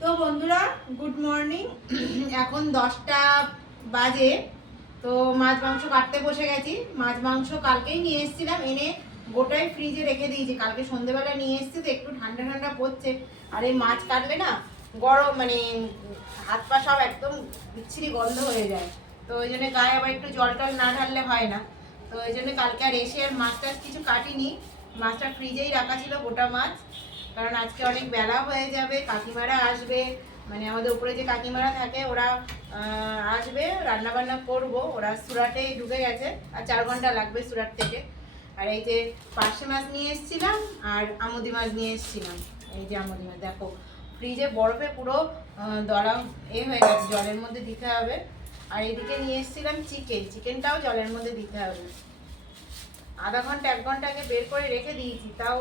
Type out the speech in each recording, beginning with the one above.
তো বন্ধুরা good morning. এখন 10টা বাজে। তো মাছ মাংস কাটতে বসে গেছি। মাছ মাংস কালকেই নিয়ে এসেছিলাম, এনে গোটাই ফ্রিজে রেখে দিয়েছি। কালকে সন্ধ্যেবেলা নিয়ে এসেছি তো একটু ঠান্ডা ঠান্ডা পড়ছে। আর এই মাছ কাটলে না গরম, মানে হাত পা সব একদম বিচ্ছিরি গন্ধ হয়ে যায়। তো ওই জন্য গায়ে আবার একটু জল টল না ঢাললে হয় না। তো ওই জন্য কালকে আর এসে আর মাছ টাছ কিছু কাটিনি। মাছটা ফ্রিজেই রাখা ছিল, গোটা মাছ। কারণ আজকে অনেক বেলা হয়ে যাবে, কাকিমারা আসবে, মানে আমাদের উপরে যে কাকিমারা থাকে ওরা আসবে, রান্না বান্না করব। ওরা সুরাটে ঢুকে গেছে, আর 4 ঘন্টা লাগবে সুরাট থেকে। আর এই যে পার্শে মাছ নিয়ে এসেছিলাম আর আমুদি মাছ নিয়ে এসেছিলাম। এই যে আমুদি মাছ দেখো ফ্রিজে বরফে পুরো দলা হয়ে গেছে, জলের মধ্যে দিতে হবে। আর এইদিকে নিয়ে এসেছিলাম চিকেনটাও জলের মধ্যে দিতে হবে। আধা ঘন্টা 1 ঘন্টা আগে বের করে রেখে দিয়েছি, তাও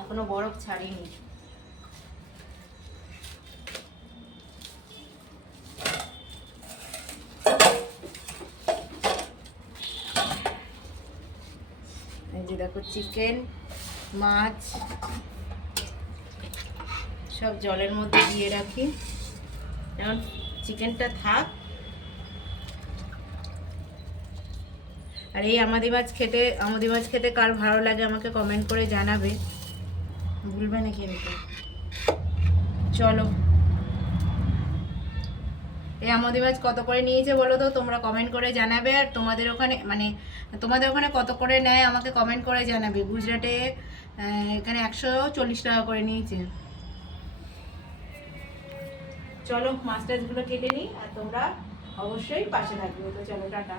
এখনো বরফ ছাড়িনি। এই যে দেখো চিকেন মাছ সব জলের মধ্যে দিয়ে রাখি, এখন চিকেনটা থাক। আর এই আমুদি মাছ খেতে কার ভালো লাগে আমাকে কমেন্ট করে জানাবে, ভুলবে না কিন্তু। চলো, এই আমুদি মাছ কত করে নিয়েছে বলো তো, তোমরা কমেন্ট করে জানাবে। আর তোমাদের ওখানে কত করে নেয় আমাকে কমেন্ট করে জানাবে। গুজরাটে এখানে 140 টাকা করে নিয়েছে। চলো মাছ টাছগুলো কেটে নিই, আর তোমরা অবশ্যই পাশে থাকবে। তো চলো টাটা।